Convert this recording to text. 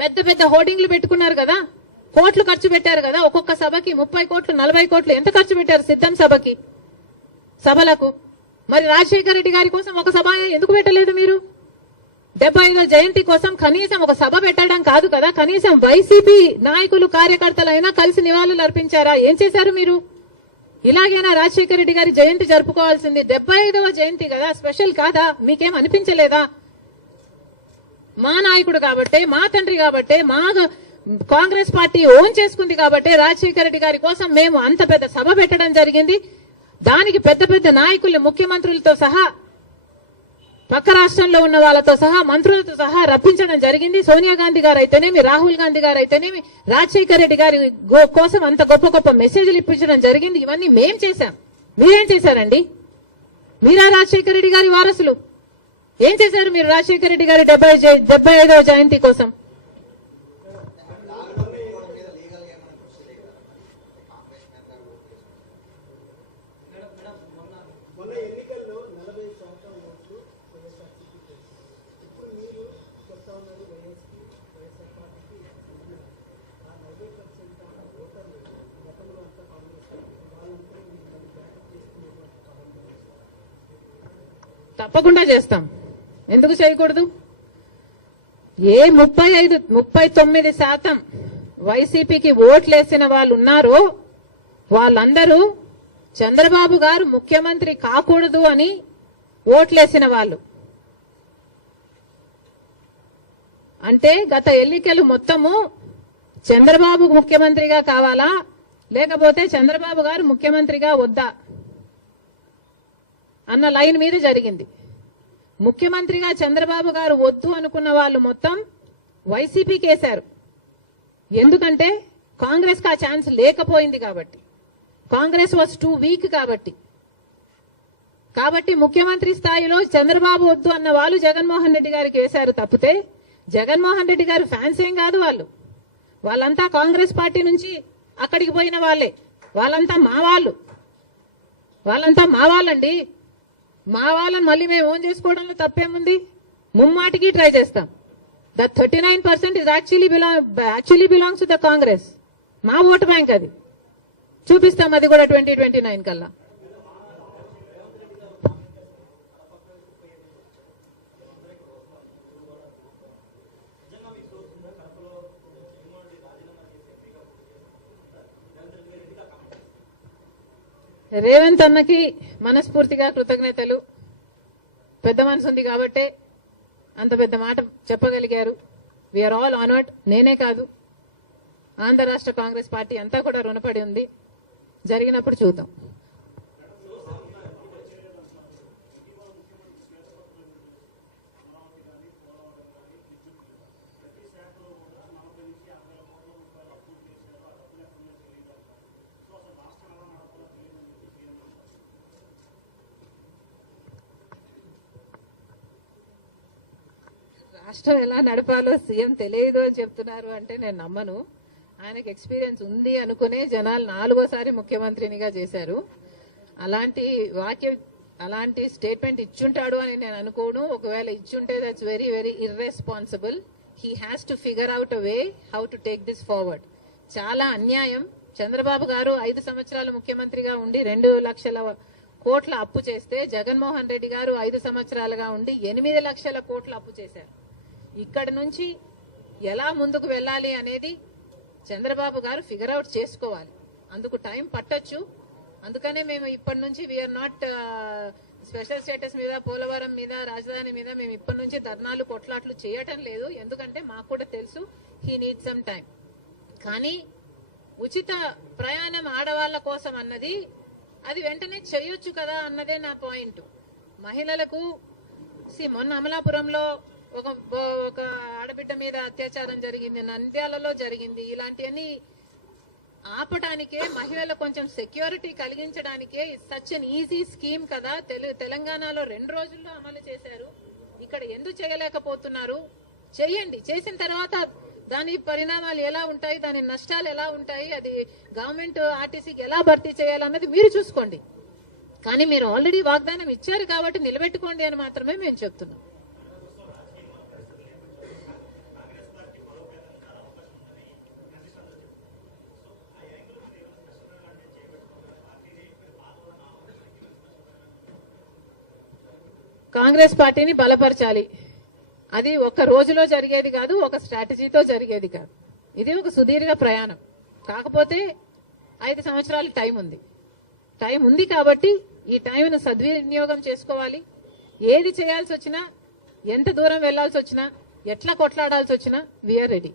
పెద్ద పెద్ద హోర్డింగ్లు పెట్టుకున్నారు కదా, కోట్లు ఖర్చు పెట్టారు కదా, ఒక్కొక్క సభకి 30 కోట్లు 40 కోట్లు ఎంత ఖర్చు పెట్టారు సిద్ధం సభకి, సభలకు. మరి రాజశేఖర రెడ్డి గారి కోసం ఒక సభ ఎందుకు పెట్టలేదు మీరు? 75వ జయంతి కోసం కనీసం ఒక సభ పెట్టడం కాదు కదా, కనీసం వైసీపీ నాయకులు కార్యకర్తలైనా కలిసి నివాళులు అర్పించారా? ఏం చేశారు మీరు? ఇలాగైనా రాజశేఖర రెడ్డి గారి జయంతి జరుపుకోవాల్సింది. 75వ జయంతి కదా, స్పెషల్ కాదా? మీకేం అనిపించలేదా? మా నాయకుడు కాబట్టే, మా తండ్రి కాబట్టే, మా కాంగ్రెస్ పార్టీ ఓన్ చేసుకుంది కాబట్టే రాజశేఖర రెడ్డి గారి కోసం మేము అంత పెద్ద సభ పెట్టడం జరిగింది. దానికి పెద్ద పెద్ద నాయకులు, ముఖ్యమంత్రులతో సహా, పక్క రాష్ట్రంలో ఉన్న వాళ్ళతో సహా, మంత్రులతో సహా రప్పించడం జరిగింది. సోనియా గాంధీ గారు అయితేనేమి, రాహుల్ గాంధీ గారు అయితేనేమి, రాజశేఖర రెడ్డి గారి కోసం అంత గొప్ప గొప్ప మెసేజ్లు ఇప్పించడం జరిగింది. ఇవన్నీ మేం చేశాం. మీరేం చేశారండి? మీరా రాజశేఖర రెడ్డి గారి వారసులు? ఏం చేశారు మీరు రాజశేఖర రెడ్డి గారి 75వ జయంతి కోసం? తప్పకుండా చేస్తాం. ఎందుకు చేయకూడదు? ఏ 39% వైసీపీకి ఓట్లేసిన వాళ్ళు ఉన్నారో వాళ్ళందరూ చంద్రబాబు గారు ముఖ్యమంత్రి కాకూడదు అని ఓట్లేసిన వాళ్ళు. అంటే గత ఎన్నికలు మొత్తము చంద్రబాబు ముఖ్యమంత్రిగా కావాలా, లేకపోతే చంద్రబాబు గారు ముఖ్యమంత్రిగా వద్దా అన్న లైన్ మీద జరిగింది. ముఖ్యమంత్రిగా చంద్రబాబు గారు వద్దు అనుకున్న వాళ్ళు మొత్తం వైసీపీకి వేశారు. ఎందుకంటే కాంగ్రెస్ కి ఆ ఛాన్స్ లేకపోయింది కాబట్టి, కాంగ్రెస్ వాజ్ టూ వీక్ కాబట్టి ముఖ్యమంత్రి స్థాయిలో చంద్రబాబు వద్దు అన్న వాళ్ళు జగన్మోహన్ రెడ్డి గారికి వేశారు. తప్పితే జగన్మోహన్ రెడ్డి గారు ఫ్యాన్స్ ఏం కాదు. వాళ్ళంతా కాంగ్రెస్ పార్టీ నుంచి అక్కడికి పోయిన వాళ్ళే. వాళ్ళంతా మా వాళ్ళండి. మా వాళ్ళని మళ్ళీ మేము ఓన్ చేసుకోవడంలో తప్పేముంది? ముమ్మాటికి ట్రై చేస్తాం. That 39% is actually belongs to the Congress. మా ఓటు బ్యాంక్ అది. చూపిస్తాం అది కూడా 2029 కల్లా. రేవంత్ అన్నకి మనస్ఫూర్తిగా కృతజ్ఞతలు. పెద్ద మనసు ఉంది కాబట్టే అంత పెద్ద మాట చెప్పగలిగారు. We are all honoured. నేనే కాదు, ఆంధ్ర రాష్ట్ర కాంగ్రెస్ పార్టీ అంతా కూడా రుణపడి ఉంది. జరిగినప్పుడు చూద్దాం. రాష్ట్రం ఎలా నడపాలో సీఎం తెలియదు అని చెప్తున్నారు అంటే నేను నమ్మను. ఆయనకు ఎక్స్పీరియన్స్ ఉంది అనుకునే జనాలు 4వ సారి ముఖ్యమంత్రినిగా చేశారు. అలాంటి స్టేట్మెంట్ ఇచ్చుంటాడు అని నేను అనుకోను. ఒకవేళ ఇచ్చుంటే that's very very irresponsible. He has to figure out a way how to take this forward. చాలా అన్యాయం. చంద్రబాబు గారు 5 సంవత్సరాలు ముఖ్యమంత్రిగా ఉండి 2 లక్షల కోట్ల అప్పు చేస్తే, జగన్మోహన్ రెడ్డి గారు 5 సంవత్సరాలుగా ఉండి 8 లక్షల కోట్ల అప్పు చేశారు. ఇక్కడ నుంచి ఎలా ముందుకు వెళ్ళాలి అనేది చంద్రబాబు గారు ఫిగర్ అవుట్ చేసుకోవాలి. అందుకు టైం పట్టొచ్చు. అందుకనే మేము ఇప్పటి నుంచి వీఆర్ నాట్ స్పెషల్ స్టేటస్ మీద, పోలవరం మీద, రాజధాని మీద మేము ఇప్పటి నుంచి ధర్నాలు కొట్లాట్లు చేయటం లేదు. ఎందుకంటే మాకు కూడా తెలుసు హీ నీడ్ సమ్ టైం. కానీ ఉచిత ప్రయాణం ఆడవాళ్ల కోసం అన్నది అది వెంటనే చేయొచ్చు కదా అన్నదే నా పాయింట్. మహిళలకు మొన్న అమలాపురంలో ఒక ఆడబిడ్డ మీద అత్యాచారం జరిగింది, నంద్యాలలో జరిగింది. ఇలాంటివన్నీ ఆపడానికే, మహిళలకు కొంచెం సెక్యూరిటీ కలిగించడానికే సచ్ అన్ ఈజీ స్కీమ్ కదా. తెలంగాణలో 2 రోజుల్లో అమలు చేశారు. ఇక్కడ ఎందుకు చేయలేకపోతున్నారు? చేయండి. చేసిన తర్వాత దాని పరిణామాలు ఎలా ఉంటాయి, దాని నష్టాలు ఎలా ఉంటాయి, అది గవర్నమెంట్ ఆర్టీసీకి ఎలా భర్తీ చేయాలన్నది మీరు చూసుకోండి. కానీ మీరు ఆల్రెడీ వాగ్దానం ఇచ్చారు కాబట్టి నిలబెట్టుకోండి అని మాత్రమే మేము చెప్తున్నాం. కాంగ్రెస్ పార్టీని బలపరచాలి. అది ఒక రోజులో జరిగేది కాదు, ఒక స్ట్రాటజీతో జరిగేది కాదు. ఇది ఒక సుదీర్ఘ ప్రయాణం. కాకపోతే 5 సంవత్సరాలు టైం ఉంది కాబట్టి ఈ టైంను సద్వినియోగం చేసుకోవాలి. ఏది చేయాల్సి వచ్చినా, ఎంత దూరం వెళ్లాల్సి వచ్చినా, ఎట్లా కొట్లాడాల్సి వచ్చినా వీఆర్ రెడీ.